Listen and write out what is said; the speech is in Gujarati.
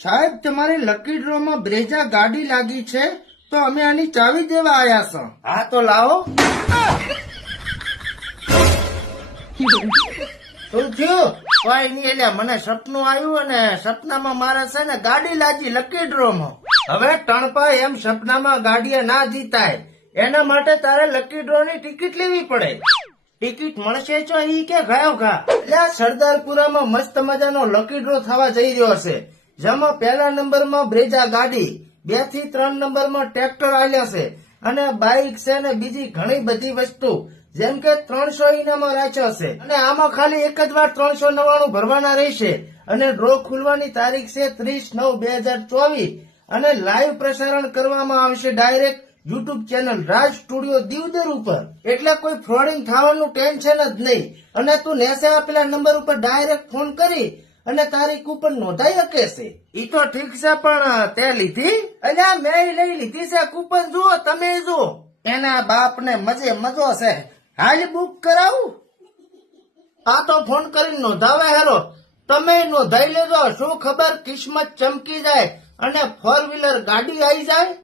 સાહેબ તમારી લકી ડ્રો માં બ્રેઝા ગાડી લાગી છે તો અમે આની ચાવી દેવા આયા છો. હા તો લાવો. શું થયું? કોઈ નહીં, એટલે મને સપનું આવ્યું અને સપનામાં મારે છે ને ગાડી લાગી લકી ડ્રો માં. હવે ટણપા એમ સપનામાં ગાડીએ ના જીતાય, એના માટે તારે લકી ડ્રો ની ટિકિટ લેવી પડે. ટિકિટ મળશે તો ઈ કે ગાયો ઘા. એટલે આ સરદારપુરામાં મસ્ત મજાનો લકી ડ્રો થવા જઈ રહ્યો છે, જેમાં પહેલા નંબરમાં બ્રેઝા ગાડી, 2 થી 3 નંબરમાં ટ્રેક્ટર આલ્યા છે અને બાઇક છે ને બીજી ઘણી બધી વસ્તુ, જેમ કે 300 ઇનામો રાખ્યો છે. અને આમાં ખાલી એક જ વાર 399 ભરવાના રહેશે અને ડ્રો ખુલવાની તારીખ છે 30/9/2024 અને લાઈવ પ્રસારણ કરવામાં આવશે ડાયરેક્ટ યુટ્યુબ ચેનલ રાજ સ્ટુડિયો દીવદર ઉપર. એટલે કોઈ ફ્રોડિંગ થવાનું ટેન્શન જ નહીં અને તું નેસે આપેલા નંબર ઉપર ડાયરેક્ટ ફોન કરી અને તારી કૂપન નોંધાઈ શકે છે. ઈ તો ઠીક છે, પણ તે લીધી? અલ્યા મેં લઈ લીધી છે કૂપન. જુઓ, તમે જુઓ. એના બાપ ને મજો છે. હાલ બુક કરાવું. આ તો ફોન કરીને નોંધાવે. હેરો તમે નોંધાઈ લેજો. શું ખબર કિસ્મત ચમકી જાય અને 4 વ્હીલર ગાડી આવી જાય.